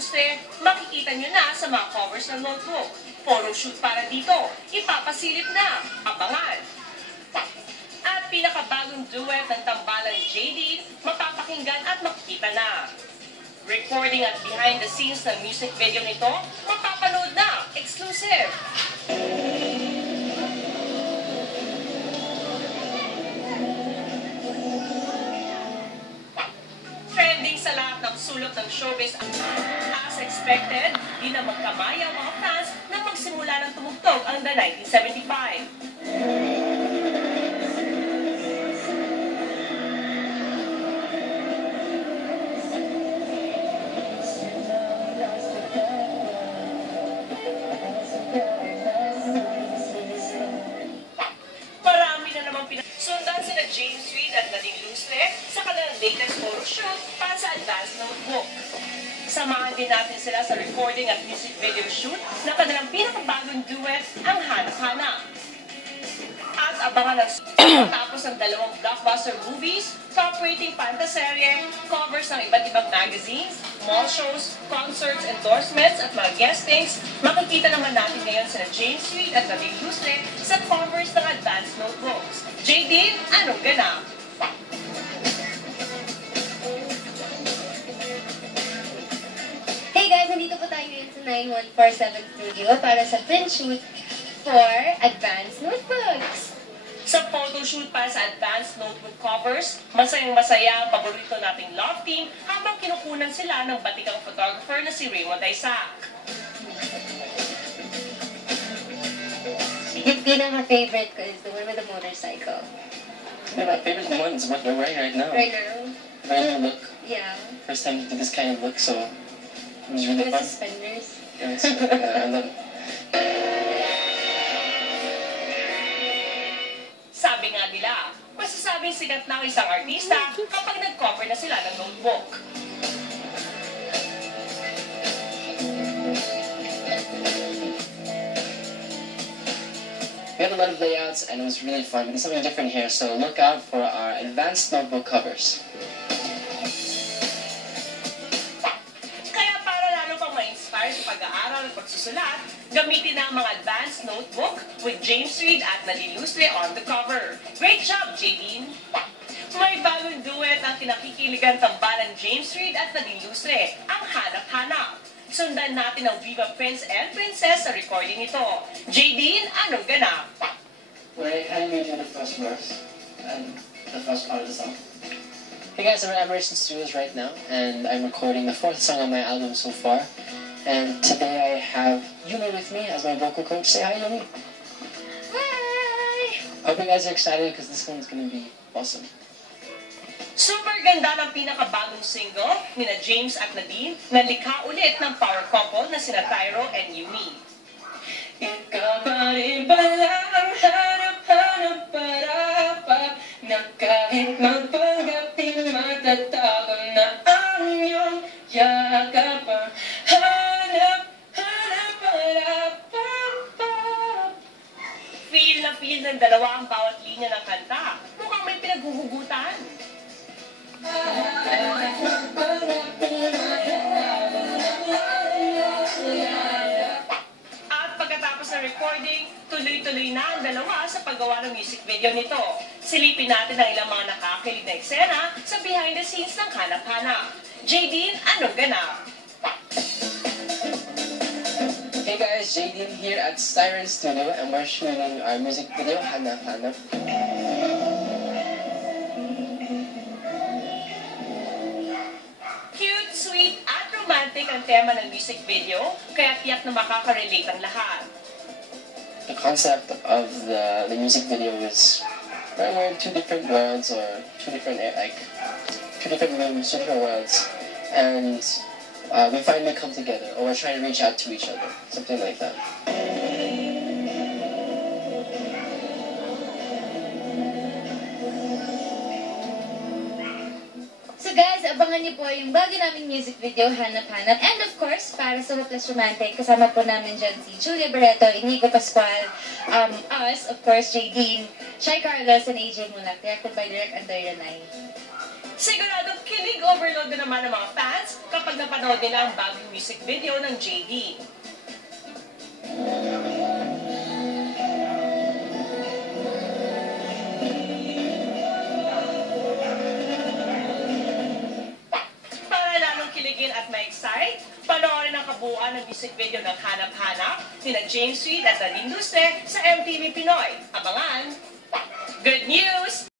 Ilustre, makikita nyo na sa mga covers ng notebook. Photoshoot para dito, ipapasilip na, abangan. At pinakabagong duet ng tambalang JD, mapapakinggan at makikita na. Recording at behind the scenes ng music video nito, mapapanood na, exclusive. Trending sa lahat ng sulok ng showbiz. As expected, di na magkamay ang mga fans na magsimula ng tumugtog ang The 1975. Sundan sina James Reid at Nadine Lustre sa kanilang latest photo shoot para sa Advanced Notebook. Samahan din natin sila sa recording at music video shoot na kanilang pinakabagong duet, ang Hanap-Hanap. At abangan ang tapos ng dalawang blockbuster movies, top-rating fantaserye, covers ng iba't ibang magazines, mall shows, concerts, endorsements at mga guestings, makikita naman natin ngayon sina James Reid at Nadine Lustre sa covers ng Advanced Notebooks. JD, anong ganap? Hey guys, nandito po tayo ngayon sa 9147 Studio para sa print shoot for Advanced Notebooks. Sa photoshoot para sa Advanced Notebook covers, masayang-masaya ang paborito nating love team habang kinukunan sila ng batikang photographer na si Raymond Isaac. Yun ang favorite ko is the one with the motorcycle. Yeah, my favorite one is what you're wearing right now. Right now? Very new look. Yeah. First time to do this kind of look, so it was really With fun. suspenders. Yeah, so, I love it. Sabi nga nila, masasabing sikat na ang isang artista kapag nag-cover na sila ng notebook. We had a lot of layouts and it was really fun. We did something different here, so look out for our Advanced Notebook covers. Kaya para lalo pang ma-inspire sa pag-aaral at pagsusulat, gamitin na ang mga Advanced Notebook with James Reid at Nadine Lustre on the cover. Great job, JD! May bagong duet ang kinakikiligan tambalan James Reid at Nadine Lustre, ang Hanap-Hanap. Sundan natin ang Viva Prince and Princess sa recording nito. JD, anong ganap? Well, I kind of made you the first verse and the first part of the song. Hey guys, I'm at Admiration Studios right now, and I'm recording the 4th song on my album so far. And today I have Yumi with me as my vocal coach. Say hi, Yumi. Hi! I hope you guys are excited because this one's going to be awesome. Super ganda ng pinakabagong single nina James at Nadine na likha ulit ng power couple na sina Tyro and Yumi. Ikaw pa rin pala ang hanap-hanap para na kahit magpanggap di matatago na ang iyong yakap. Hanap-hanap para Feel na feel ng dalawa ang bawat linya ng kanta. Mukhang may pinaghuhugutan. At pagkatapos ng recording, tuloy-tuloy na ang dalawa sa paggawa ng music video nito. Silipin natin ang ilang mga nakakilig na eksena sa behind the scenes ng Hanap-Hanap. JD, anong ganap? Hey guys, Jaden here at Siren Studio and we're shooting our music video, Hanap-Hanap. Cute, sweet, at romantic ang tema ng music video, kaya tiyak na makaka-relate ang lahat. The concept of the music video is we're in two different worlds or two different rooms, two different worlds, and we finally come together, or we're trying to reach out to each other, something like that. So guys, abangan niyo po yung bago naming music video, Hanap Hanap. And of course, para sa Hopeless Romantic, kasama po namin dyan si Julia Barreto, Inigo Pascual, us, of course, J.D., Shai Carlos, and AJ Mulak, directed by Direk Andoy Ranay. Siguradong kilig overload na naman ng mga fans kapag napanood nila ang bagong music video ng JD. Para lalong kiligin at ma-excite, panoorin ang kabuuan ng music video ng Hanap Hanap nina James Sweet at Nadine Lustre sa MTV Pinoy. Abangan! Good news!